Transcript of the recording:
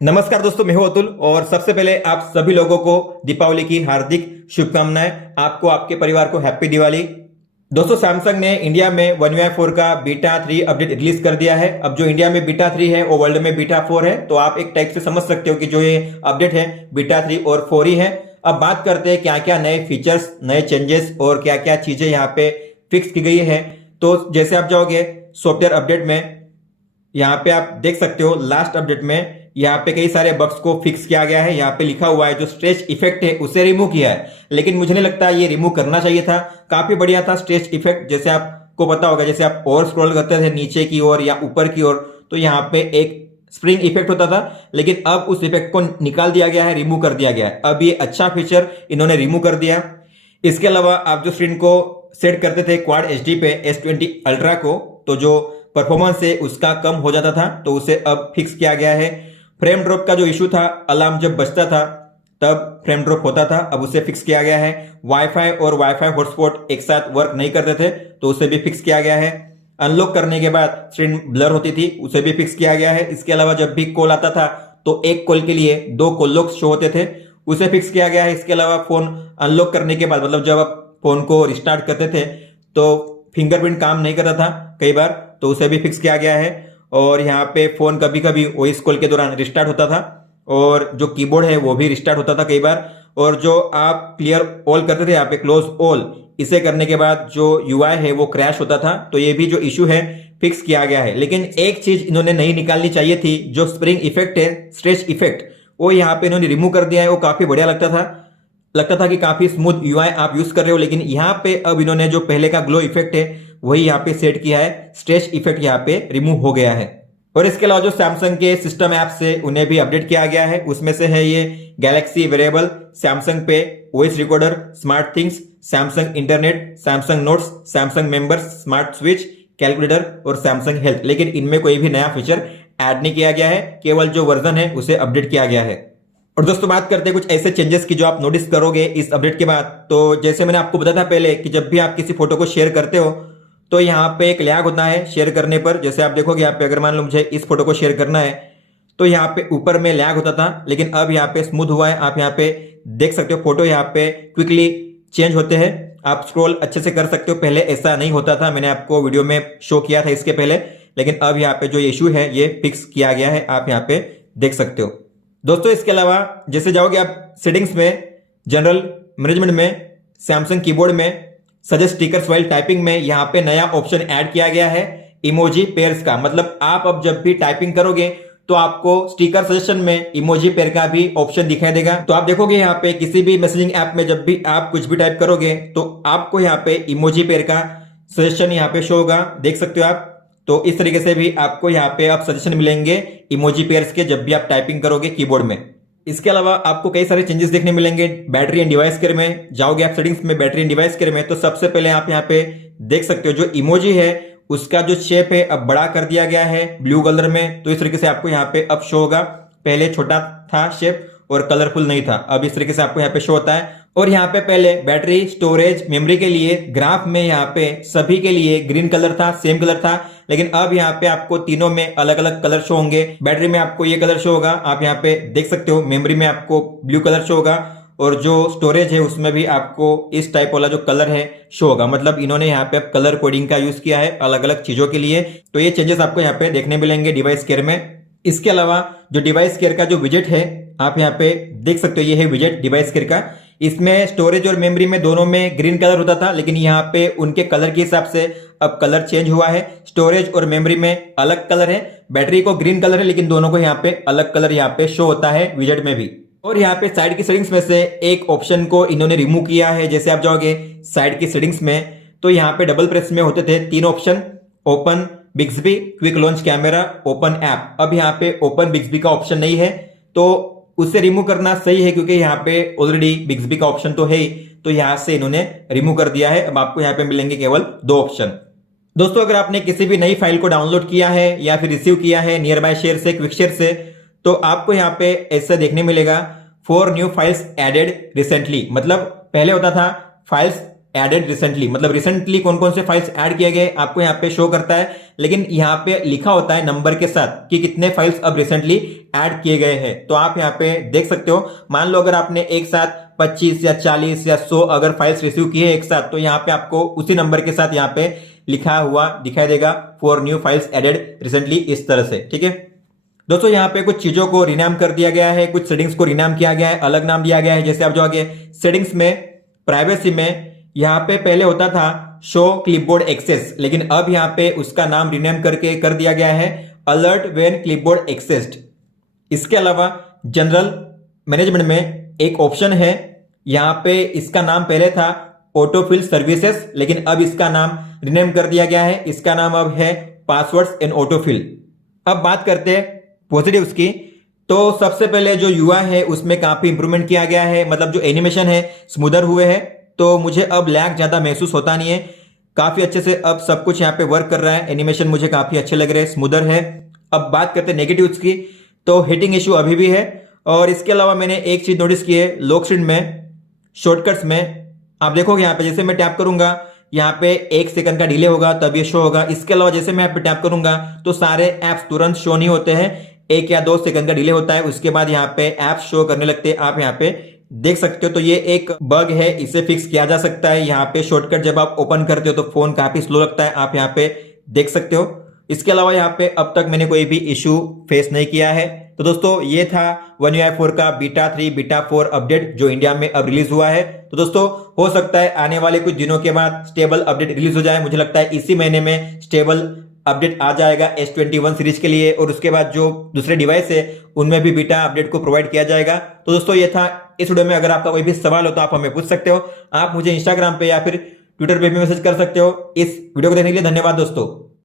नमस्कार दोस्तों, मैं हूं अतुल और सबसे पहले आप सभी लोगों को दीपावली की हार्दिक शुभकामनाएं। आपको, आपके परिवार को हैप्पी दिवाली। दोस्तों, सैमसंग ने इंडिया में One UI 4 का बीटा 3 अपडेट रिलीज कर दिया है। अब जो इंडिया में बीटा 3 है वो वर्ल्ड में बीटा 4 है, तो आप एक टाइप से समझ सकते हो कि जो ये अपडेट है बीटा 3 और 4 ही है। अब बात करते हैं क्या क्या नए फीचर्स, नए चेंजेस और क्या क्या चीजें यहाँ पे फिक्स की गई है। तो जैसे आप जाओगे सॉफ्टवेयर अपडेट में, यहाँ पे आप देख सकते हो लास्ट अपडेट में यहाँ पे कई सारे बग्स को फिक्स किया गया है। यहाँ पे लिखा हुआ है जो स्ट्रेच इफेक्ट है उसे रिमूव किया है, लेकिन मुझे नहीं लगता ये रिमूव करना चाहिए था। काफी बढ़िया था स्ट्रेच इफेक्ट। जैसे आपको पता होगा, जैसे आप और स्क्रॉल करते थे नीचे की ओर या ऊपर की ओर, तो यहाँ पे एक स्प्रिंग इफेक्ट होता था, लेकिन अब उस इफेक्ट को निकाल दिया गया है, रिमूव कर दिया गया है। अब ये अच्छा फीचर इन्होंने रिमूव कर दिया। इसके अलावा आप जो स्क्रीन को सेट करते थे क्वाड एचडी पे S20 अल्ट्रा को, तो जो परफॉर्मेंस है उसका कम हो जाता था, तो उसे अब फिक्स किया गया है। फ्रेम ड्रॉप का जो इशू था, अलार्म जब बजता था तब फ्रेम ड्रॉप होता था, अब उसे फिक्स किया गया है। वाईफाई और वाईफाई हॉटस्पॉट एक साथ वर्क नहीं करते थे, तो उसे भी फिक्स किया गया है। अनलॉक करने के बाद स्क्रीन ब्लर होती थी, उसे भी फिक्स किया गया है। इसके अलावा जब भी कॉल आता था तो एक कॉल के लिए दो कॉल लॉक्स शो होते थे, उसे फिक्स किया गया है। इसके अलावा फोन अनलॉक करने के बाद, मतलब जब आप फोन को रिस्टार्ट करते थे तो फिंगरप्रिंट काम नहीं करता था कई बार, तो उसे भी फिक्स किया गया है। और यहाँ पे फोन कभी कभी वॉइस कॉल के दौरान रिस्टार्ट होता था, और जो कीबोर्ड है वो भी रिस्टार्ट होता था कई बार। और जो आप क्लियर ऑल करते थे यहाँ पे क्लोज ऑल, इसे करने के बाद जो यूआई है वो क्रैश होता था, तो ये भी जो इशू है फिक्स किया गया है। लेकिन एक चीज इन्होंने नहीं निकालनी चाहिए थी, जो स्प्रिंग इफेक्ट है, स्ट्रेच इफेक्ट, वो यहाँ पे इन्होंने रिमूव कर दिया है। वो काफी बढ़िया लगता था कि काफी स्मूथ यूआई आप यूज कर रहे हो, लेकिन यहाँ पे अब इन्होंने जो पहले का ग्लो इफेक्ट है वही यहाँ पे सेट किया है, स्ट्रेच इफेक्ट यहाँ पे रिमूव हो गया है। और इसके अलावा जो सैमसंग के सिस्टम ऐप्स है उन्हें भी अपडेट किया गया है। उसमें से है ये गैलेक्सी वेरेबल, सैमसंग पे, voice recorder, smart things, Samsung internet, Samsung notes, Samsung members, smart switch, calculator और सैमसंग हेल्थ। लेकिन इनमें कोई भी नया फीचर ऐड नहीं किया गया है, केवल जो वर्जन है उसे अपडेट किया गया है। और दोस्तों, बात करते हैं कुछ ऐसे चेंजेस की जो आप नोटिस करोगे इस अपडेट के बाद। तो जैसे मैंने आपको बताया था पहले कि जब भी आप किसी फोटो को शेयर करते हो तो यहाँ पे एक लैग होता है शेयर करने पर। जैसे आप देखोगे यहाँ पे, अगर मान लो मुझे इस फोटो को शेयर करना है तो यहाँ पे ऊपर में लैग होता था, लेकिन अब यहाँ पे स्मूथ हुआ है। आप यहाँ पे देख सकते हो फोटो यहाँ पे क्विकली चेंज होते हैं, आप स्क्रॉल अच्छे से कर सकते हो। पहले ऐसा नहीं होता था, मैंने आपको वीडियो में शो किया था इसके पहले, लेकिन अब यहाँ पे जो इशू है ये फिक्स किया गया है, आप यहाँ पे देख सकते हो। दोस्तों, इसके अलावा जैसे जाओगे आप सेटिंग्स में, जनरल मैनेजमेंट में, सैमसंग कीबोर्ड में, सजेस्ट स्टिकर्स वाइल टाइपिंग में, यहाँ पे नया ऑप्शन ऐड किया गया है इमोजी पेयर्स का। मतलब आप अब जब भी टाइपिंग करोगे तो आपको स्टिकर सजेशन में इमोजी पेयर का भी ऑप्शन दिखाई देगा। तो आप देखोगे यहाँ पे किसी भी मैसेजिंग ऐप में जब भी आप कुछ भी टाइप करोगे तो आपको यहाँ पे इमोजी पेयर का सजेशन यहाँ पे शो होगा, देख सकते हो आप। तो इस तरीके से भी आपको यहाँ पे आप सजेशन मिलेंगे इमोजी पेयर्स के, जब भी आप टाइपिंग करोगे कीबोर्ड में। इसके अलावा आपको कई सारे चेंजेस देखने मिलेंगे बैटरी एंड डिवाइस केयर में। जाओगे आप सेटिंग्स में, बैटरी एंड डिवाइस केयर में, तो सबसे पहले आप यहाँ पे देख सकते हो जो इमोजी है उसका जो शेप है अब बड़ा कर दिया गया है ब्लू कलर में। तो इस तरीके से आपको यहाँ पे अब शो होगा। पहले छोटा था शेप और कलरफुल नहीं था, अब इस तरीके से आपको यहाँ पे शो होता है। और यहाँ पे पहले बैटरी, स्टोरेज, मेमोरी के लिए ग्राफ में यहाँ पे सभी के लिए ग्रीन कलर था, सेम कलर था, लेकिन अब यहाँ पे आपको तीनों में अलग अलग कलर शो होंगे। बैटरी में आपको ये कलर शो होगा, आप यहाँ पे देख सकते हो। मेमोरी में आपको ब्लू कलर शो होगा, और जो स्टोरेज है उसमें भी आपको इस टाइप वाला जो कलर है शो होगा। मतलब इन्होंने यहाँ पे कलर कोडिंग का यूज किया है अलग अलग चीजों के लिए। तो ये चेंजेस आपको यहाँ पे देखने मिलेंगे डिवाइस केयर में। इसके अलावा जो डिवाइस केयर का जो विजेट है आप यहाँ पे देख सकते हो, ये है विजेट डिवाइस केयर का। इसमें स्टोरेज और मेमोरी में दोनों में ग्रीन कलर होता था, लेकिन यहाँ पे उनके कलर के हिसाब से अब कलर चेंज हुआ है। स्टोरेज और मेमोरी में अलग कलर है, बैटरी को ग्रीन कलर है, लेकिन दोनों को यहाँ पे अलग कलर यहाँ पे शो होता है विजेट में भी। और यहाँ पे साइड की सेटिंग्स में से एक ऑप्शन को इन्होंने रिमूव किया है। जैसे आप जाओगे साइड की सेटिंग्स में तो यहाँ पे डबल प्रेस में होते थे तीन option, open Bixby, quick launch camera, open app. अब यहाँ पे ओपन बिक्सबी का ऑप्शन नहीं है, तो उसे रिमूव करना सही है, क्योंकि यहाँ पे ऑलरेडी बिक्सबी का ऑप्शन तो है ही, तो यहाँ से इन्होंने रिमूव कर दिया है। अब आपको यहाँ पे मिलेंगे केवल दो ऑप्शन। दोस्तों, अगर आपने किसी भी नई फाइल को डाउनलोड किया है या फिर रिसीव किया है नियर बाय शेयर से, क्विक शेयर से, तो आपको यहाँ पे ऐसा देखने मिलेगा 4 न्यू फाइल्स एडेड रिसेंटली। मतलब पहले होता था फाइल्स एडेड रिसेंटली, मतलब रिसेंटली कौन कौन से फाइल्स ऐड किए गए आपको यहाँ पे शो करता है, लेकिन यहाँ पे लिखा होता है नंबर के साथ कि कितने फाइल्स अब रिसेंटली ऐड किए गए हैं। तो आप यहाँ पे देख सकते हो, मान लो अगर आपने एक साथ 25 या 40 या 100 अगर फाइल्स रिसीव किए एक साथ, तो यहाँ पे आपको उसी नंबर के साथ यहाँ पे लिखा हुआ दिखाई देगा for new files added recently, इस तरह से। ठीक है दोस्तों, यहाँ पे कुछ चीजों को रिनाम कर दिया गया है, कुछ सेटिंग्स को रिनाम किया गया है, अलग नाम दिया गया है। जैसे आप जो आगे सेटिंग्स में प्राइवेसी में यहाँ पे पहले होता था शो क्लिपबोर्ड एक्सेस, लेकिन अब यहाँ पे उसका नाम रिनेम करके कर दिया गया है अलर्ट व्हेन क्लिपबोर्ड एक्सेस्ड। इसके अलावा जनरल मैनेजमेंट में एक ऑप्शन है, यहाँ पे इसका नाम पहले था ऑटोफिल सर्विसेज, लेकिन अब इसका नाम रिनेम कर दिया गया है, इसका नाम अब है पासवर्ड्स एंड ऑटोफिल। अब बात करते हैं पॉजिटिव्स की, तो सबसे पहले जो यूआई है उसमें काफी इंप्रूवमेंट किया गया है, मतलब जो एनिमेशन है स्मूदर हुए हैं, तो मुझे अब लैग ज्यादा महसूस होता नहीं है, काफी अच्छे से अब सब कुछ यहाँ पे वर्क कर रहा है, एनिमेशन मुझे काफी अच्छे लग रहे हैं, स्मूदर है। अब बात करते हैं नेगेटिव्स की, तो हिटिंग इश्यू अभी भी है, और इसके अलावा मैंने एक चीज नोटिस की है, लॉक स्क्रीन में शॉर्टकट्स में आप देखोगे यहाँ पे जैसे मैं टैप करूंगा यहाँ पे 1 सेकंड का डिले होगा तब ये शो होगा। इसके अलावा जैसे मैं यहाँ पे टैप करूंगा तो सारे एप्स तुरंत शो नहीं होते हैं, 1 या 2 सेकंड का डिले होता है, उसके बाद यहाँ पे एप्स शो करने लगते हैं, आप यहाँ पे देख सकते हो। तो ये एक बग है, इसे फिक्स किया जा सकता है। यहाँ पे शॉर्टकट जब आप ओपन करते हो तो फोन काफी स्लो लगता है, आप यहाँ पे देख सकते हो। इसके अलावा यहाँ पे अब तक मैंने कोई भी इशू फेस नहीं किया है। तो दोस्तों ये था One UI 4 का बीटा 3 बीटा 4 अपडेट जो इंडिया में अब रिलीज हुआ है। तो दोस्तों हो सकता है आने वाले कुछ दिनों के बाद स्टेबल अपडेट रिलीज हो जाए, मुझे लगता है इसी महीने में स्टेबल अपडेट आ जाएगा S21 सीरीज के लिए, और उसके बाद जो दूसरे डिवाइस है उनमें भी बीटा अपडेट को प्रोवाइड किया जाएगा। तो दोस्तों ये था इस वीडियो में, अगर आपका कोई भी सवाल हो तो आप हमें पूछ सकते हो, आप मुझे इंस्टाग्राम पे या फिर ट्विटर पे भी मैसेज कर सकते हो। इस वीडियो को देखने के लिए धन्यवाद दोस्तों।